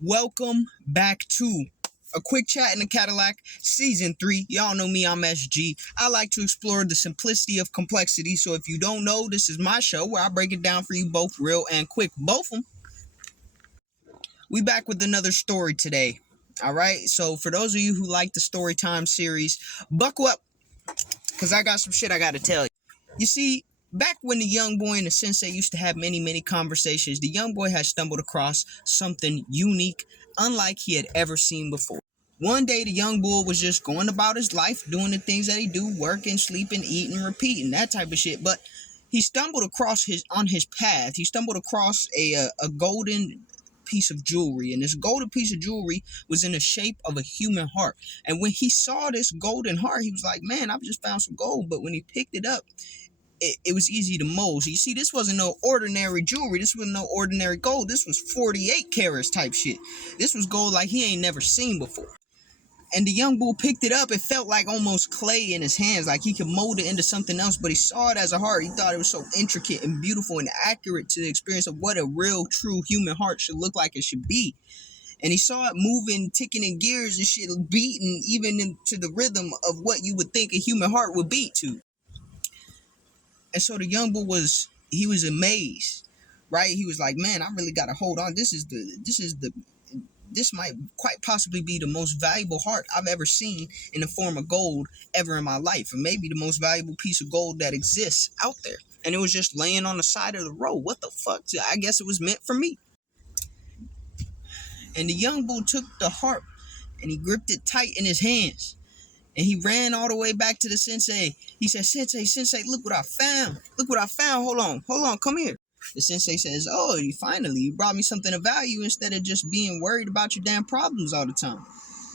Welcome back to a quick chat in the Cadillac, season 3. Y'all know me, I'm SG. I like to explore the simplicity of complexity. So if you don't know, this is my show where I break it down for you both real and quick. Both of them. We back with another story today. All right. So for those of you who like the story time series, buckle up because I got some shit I got to tell you. You see, back when the young boy and the sensei used to have many conversations, the young boy had stumbled across something unique, unlike he had ever seen before. One day, the young bull was just going about his life, doing the things that he do, working, sleeping, eating, repeating, that type of shit. But he stumbled across on his path. He stumbled across a golden piece of jewelry, and this golden piece of jewelry was in the shape of a human heart. And when he saw this golden heart, he was like, "Man, I've just found some gold." But when he picked it up, it was easy to mold. So you see, this wasn't no ordinary jewelry. This wasn't no ordinary gold. This was 48 carats type shit. This was gold like he ain't never seen before. And the young bull picked it up. It felt like almost clay in his hands, like he could mold it into something else. But he saw it as a heart. He thought it was so intricate and beautiful and accurate to the experience of what a real, true human heart should look like. It should be. And he saw it moving, ticking in gears and shit, beating even into the rhythm of what you would think a human heart would beat to. And so the young bull was amazed, right? He was like, "Man, I really got to hold on. This might quite possibly be the most valuable heart I've ever seen in the form of gold ever in my life, or maybe the most valuable piece of gold that exists out there." And it was just laying on the side of the road. What the fuck? I guess it was meant for me. And the young bull took the heart and he gripped it tight in his hands. And he ran all the way back to the sensei. He said, Sensei, look what I found. Look what I found. Hold on, come here." The sensei says, "Oh, you brought me something of value instead of just being worried about your damn problems all the time."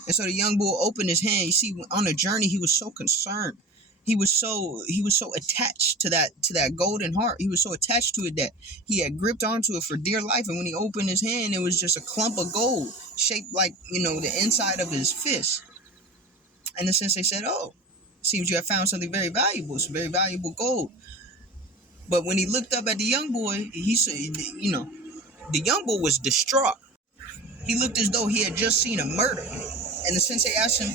And so the young bull opened his hand. You see, on the journey, he was so concerned. He was so attached to that golden heart. He was so attached to it that he had gripped onto it for dear life. And when he opened his hand, it was just a clump of gold shaped like, the inside of his fist. And the sensei said, "Oh, seems you have found something very valuable, some very valuable gold." But when he looked up at the young boy, he said, the young boy was distraught. He looked as though he had just seen a murder. And the sensei asked him,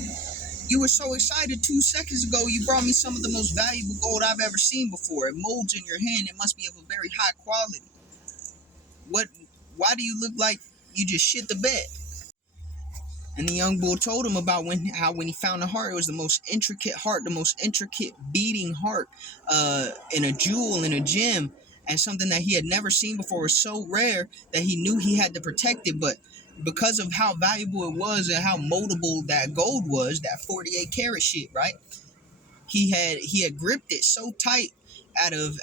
"You were so excited 2 seconds ago. You brought me some of the most valuable gold I've ever seen before. It molds in your hand. It must be of a very high quality. Why do you look like you just shit the bed?" And the young bull told him about when he found the heart, it was the most intricate heart, the most intricate beating heart, in a jewel, in a gem, and something that he had never seen before. It was so rare that he knew he had to protect it, but because of how valuable it was and how moldable that gold was, that 48 karat shit, right? He had gripped it so tight out of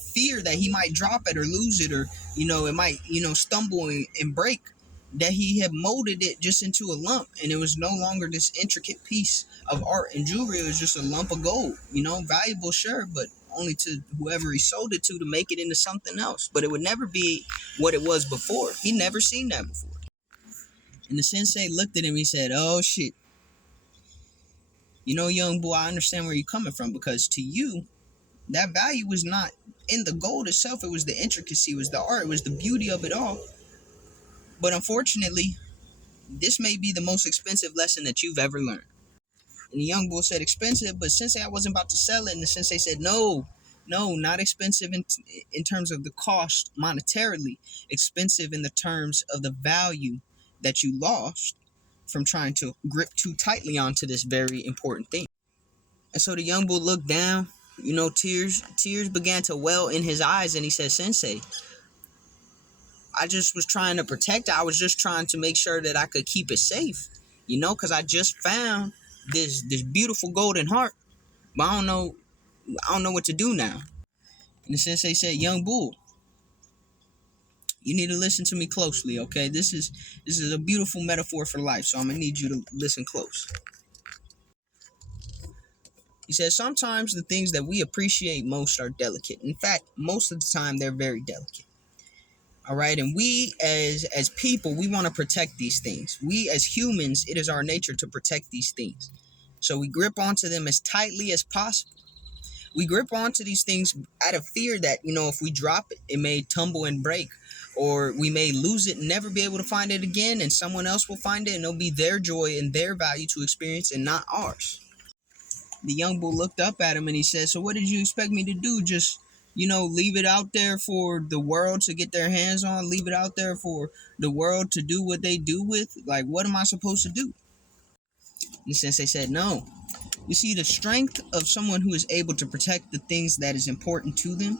fear that he might drop it or lose it, or it might stumble and break, that he had molded it just into a lump, and it was no longer this intricate piece of art and jewelry. It was just a lump of gold, valuable, sure, but only to whoever he sold it to make it into something else. But it would never be what it was before. He'd never seen that before. And the sensei looked at him. He said, "Oh shit, young boy, I understand where you're coming from, because to you, that value was not in the gold itself. It was the intricacy, it was the art, it was the beauty of it all. But unfortunately, this may be the most expensive lesson that you've ever learned." And the young bull said, "Expensive? But sensei, I wasn't about to sell it." And the sensei said, No, not expensive in terms of the cost monetarily. Expensive in the terms of the value that you lost from trying to grip too tightly onto this very important thing." And so the young bull looked down, tears began to well in his eyes, and he said, "Sensei, I just was trying to protect it. I was just trying to make sure that I could keep it safe, because I just found this beautiful golden heart, but I don't know what to do now." And the sensei said, "Young bull, you need to listen to me closely, okay? This is a beautiful metaphor for life, so I'm gonna need you to listen close." He said, "Sometimes the things that we appreciate most are delicate. In fact, most of the time they're very delicate. All right, and we as people, we want to protect these things. We as humans, it is our nature to protect these things. So we grip onto them as tightly as possible. We grip onto these things out of fear that, if we drop it, it may tumble and break, or we may lose it and never be able to find it again, and someone else will find it and it'll be their joy and their value to experience and not ours. The young bull looked up at him and he said, so what did you expect me to do? Just, leave it out there for the world to get their hands on, leave it out there for the world to do what they do with? Like, what am I supposed to do? And the sensei said, no. You see, the strength of someone who is able to protect the things that is important to them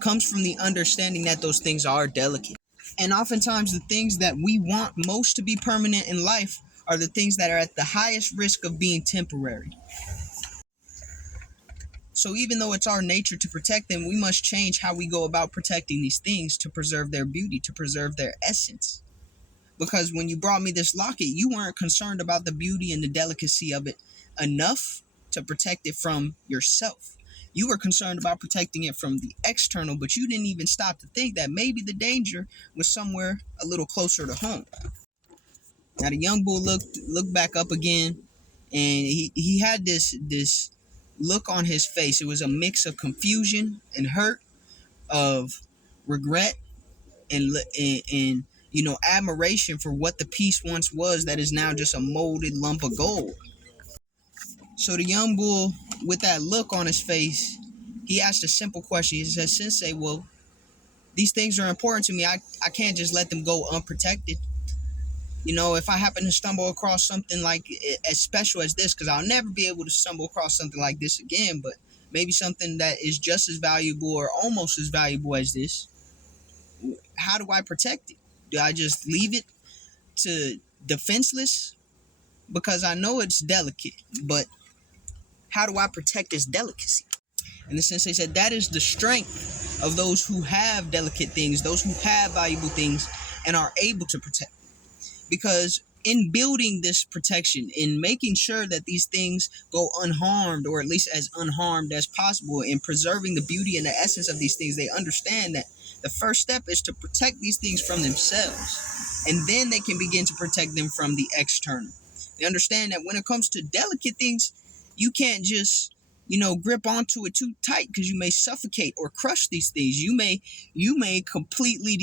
comes from the understanding that those things are delicate. And oftentimes the things that we want most to be permanent in life are the things that are at the highest risk of being temporary. So even though it's our nature to protect them, we must change how we go about protecting these things to preserve their beauty, to preserve their essence. Because when you brought me this locket, you weren't concerned about the beauty and the delicacy of it enough to protect it from yourself. You were concerned about protecting it from the external, but you didn't even stop to think that maybe the danger was somewhere a little closer to home. Now the young bull looked back up again, and he had this look on his face. It was a mix of confusion and hurt, of regret and admiration for what the piece once was that is now just a molded lump of gold. So the young bull, with that look on his face, he asked a simple question. He said, Sensei, well, these things are important to me. I can't just let them go unprotected. If I happen to stumble across something like as special as this, because I'll never be able to stumble across something like this again, but maybe something that is just as valuable or almost as valuable as this, how do I protect it? Do I just leave it to defenseless? Because I know it's delicate, but how do I protect its delicacy? And the sensei said that is the strength of those who have delicate things, those who have valuable things and are able to protect. Because in building this protection, in making sure that these things go unharmed, or at least as unharmed as possible, in preserving the beauty and the essence of these things, they understand that the first step is to protect these things from themselves, and then they can begin to protect them from the external. They understand that when it comes to delicate things, you can't just grip onto it too tight, because you may suffocate or crush these things. You may completely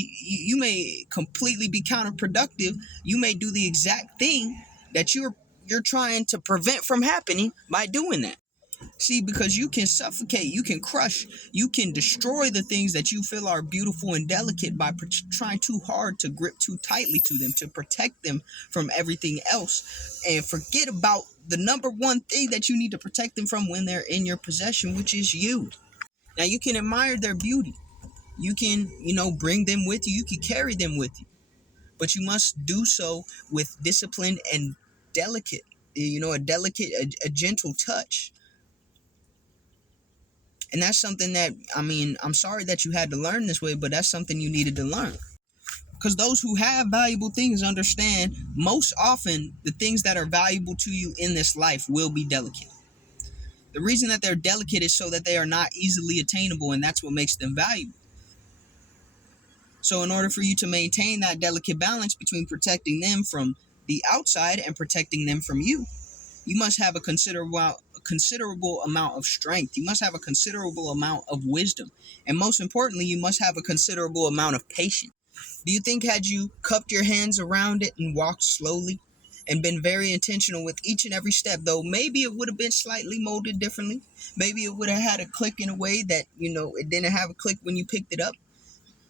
be counterproductive. You may do the exact thing that you're trying to prevent from happening by doing that. See, because you can suffocate, you can crush, you can destroy the things that you feel are beautiful and delicate by trying too hard to grip too tightly to them, to protect them from everything else, and forget about the number one thing that you need to protect them from when they're in your possession, which is you. Now, you can admire their beauty. You can, bring them with you. You can carry them with you. But you must do so with discipline and delicate, a gentle touch. And that's something that, I'm sorry that you had to learn this way, but that's something you needed to learn. Because those who have valuable things understand most often the things that are valuable to you in this life will be delicate. The reason that they're delicate is so that they are not easily attainable, and that's what makes them valuable. So in order for you to maintain that delicate balance between protecting them from the outside and protecting them from you, you must have a considerable amount of strength. You must have a considerable amount of wisdom. And most importantly, you must have a considerable amount of patience. Do you think had you cupped your hands around it and walked slowly and been very intentional with each and every step, though maybe it would have been slightly molded differently, maybe it would have had a click in a way that, it didn't have a click when you picked it up,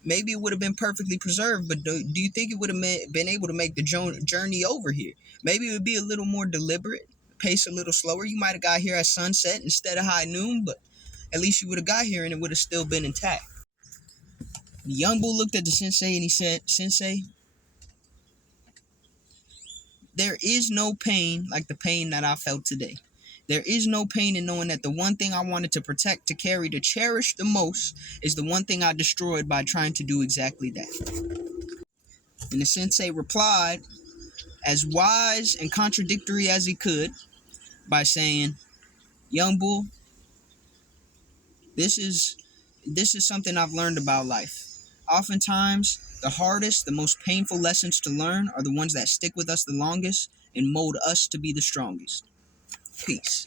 maybe it would have been perfectly preserved, but do you think it would have been able to make the journey over here? Maybe it would be a little more deliberate, pace a little slower. You might have got here at sunset instead of high noon, but at least you would have got here and it would have still been intact. The young bull looked at the sensei and he said, Sensei, there is no pain like the pain that I felt today. There is no pain in knowing that the one thing I wanted to protect, to carry, to cherish the most is the one thing I destroyed by trying to do exactly that. And the sensei replied, as wise and contradictory as he could, by saying, young bull, this is something I've learned about life. Oftentimes, the hardest, the most painful lessons to learn are the ones that stick with us the longest and mold us to be the strongest. Peace.